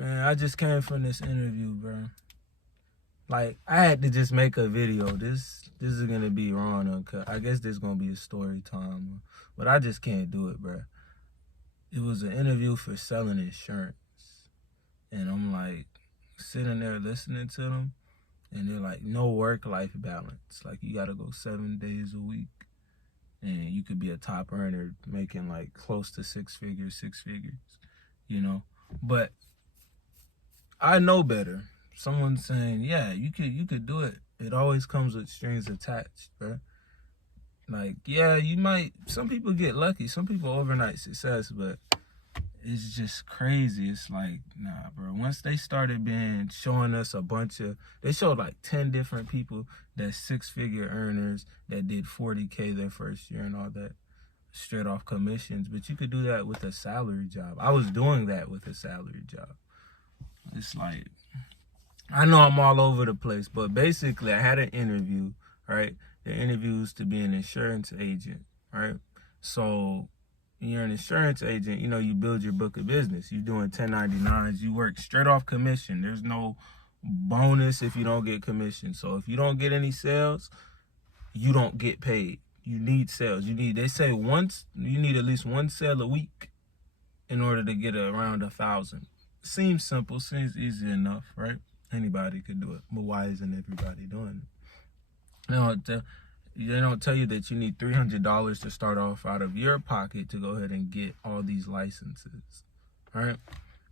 Man, I just came from this interview, bro. Like, I had to just make a video. This is gonna be raw and uncut. I guess this gonna be a story time, but I just can't do it, bro. It was an interview for selling insurance, and I'm like sitting there listening to them, and they're like, no work-life balance. Like, you gotta go 7 days a week, and you could be a top earner making like close to six figures, But I know better. Someone's saying, yeah, you could do it. It always comes with strings attached, bro. Like, yeah, you might, some people get lucky, some people overnight success, but it's just crazy. It's like, nah, bro. Once they started showing us they showed like 10 different people that's six-figure earners that did 40K their first year and all that, straight off commissions. But you could do that with a salary job. I was doing that with a salary job. It's like, I know I'm all over the place, but basically I had an interview, right? The interview was to be an insurance agent, right? So you're an insurance agent, you build your book of business. You're doing 1099s. You work straight off commission. There's no bonus if you don't get commission. So if you don't get any sales, you don't get paid. You need sales. They say you need at least one sale a week in order to get around 1,000. Seems simple, seems easy enough, right? Anybody could do it, but why isn't everybody doing it? They don't tell you that you need $300 to start off out of your pocket to go ahead and get all these licenses, right?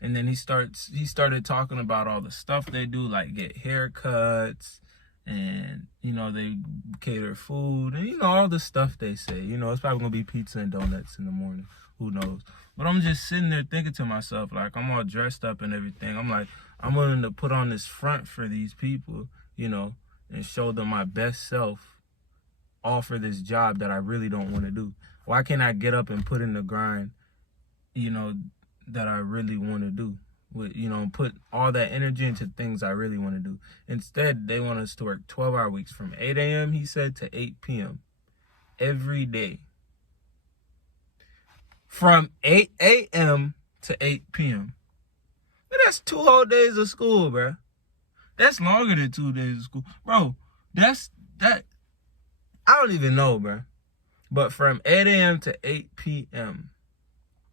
And then he started talking about all the stuff they do, like get haircuts, and they cater food, and all the stuff they say. It's probably gonna be pizza and donuts in the morning. Who knows? But I'm just sitting there thinking to myself, like, I'm all dressed up and everything. I'm like, I'm willing to put on this front for these people, and show them my best self, offer this job that I really don't want to do. Why can't I get up and put in the grind, that I really want to do? Put all that energy into things I really want to do. Instead, they want us to work 12-hour weeks from 8 a.m., he said, to 8 p.m. every day. From 8 a.m. to 8 p.m. That's 2 whole days of school, bro. That's longer than 2 days of school. Bro, that. I don't even know, bro. But from 8 a.m. to 8 p.m.,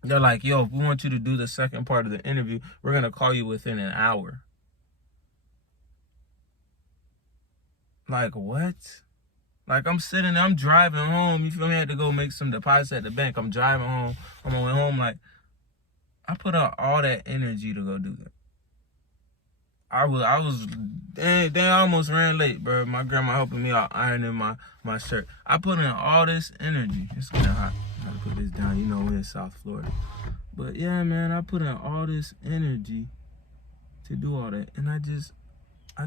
they're like, yo, if we want you to do the second part of the interview, we're going to call you within an hour. Like, what? Like, I'm sitting there, I'm driving home. You feel me? I had to go make some deposits at the bank. I'm driving home. On my way home, like, I put out all that energy to go do that. They almost ran late, bro. My grandma helping me out ironing my shirt. I put in all this energy. It's getting hot. I gotta put this down. We're in South Florida. But yeah, man, I put in all this energy to do all that. And I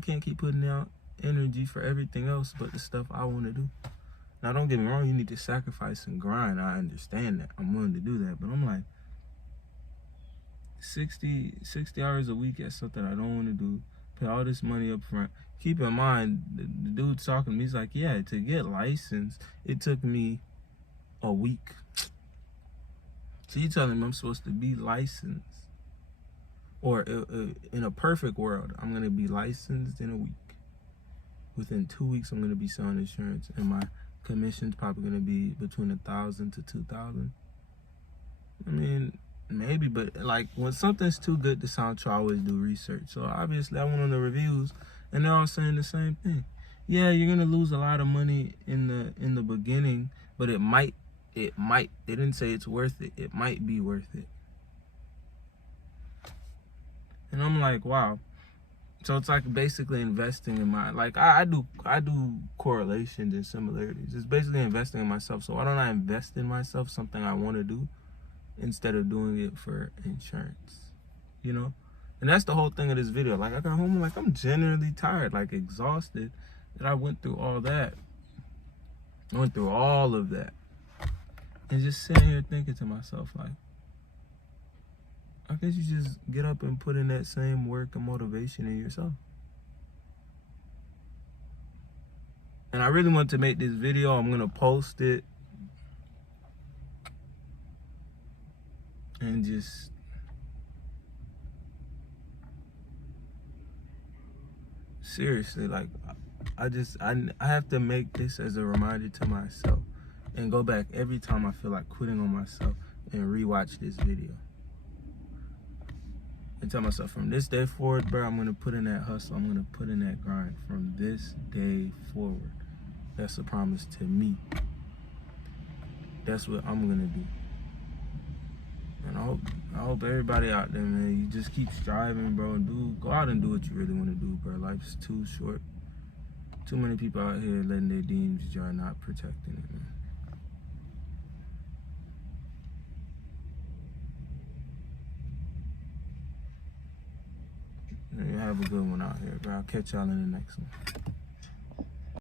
can't keep putting out energy for everything else but the stuff I want to do. Now, don't get me wrong. You need to sacrifice and grind. I understand that. I'm willing to do that. But I'm like, 60 hours a week at something I don't want to do, pay all this money up front. Keep in mind, the dude talking to me, he's like, yeah, to get licensed, it took me a week. So you telling me I'm supposed to be licensed? Or in a perfect world, I'm going to be licensed in a week. Within 2 weeks, I'm going to be selling insurance, and my commission's probably going to be between 1,000 to 2,000. I mean, maybe, but like, when something's too good to sound true, I always do research. So obviously I went on the reviews and they're all saying the same thing. Yeah, you're gonna lose a lot of money in the beginning, but it might, they didn't say it's worth it. It might be worth it. And I'm like, wow. So it's like basically investing in I do correlations and similarities. It's basically investing in myself. So why don't I invest in myself, something I want to do, instead of doing it for insurance, And that's the whole thing of this video. Like, I got home, like, I'm generally tired, like, exhausted, that I went through all that. I went through all of that. And just sitting here thinking to myself, like, I guess you just get up and put in that same work and motivation in yourself. And I really want to make this video. I'm going to post it. And just Seriously, like, I have to make this as a reminder to myself and go back every time I feel like quitting on myself and rewatch this video. And tell myself, from this day forward, bro, I'm going to put in that hustle. I'm going to put in that grind from this day forward. That's a promise to me. That's what I'm going to do. And I hope everybody out there, man, you just keep striving, bro, and go out and do what you really want to do, bro. Life's too short. Too many people out here letting their demons jar, not protecting it, man. You have a good one out here, bro. I'll catch y'all in the next one.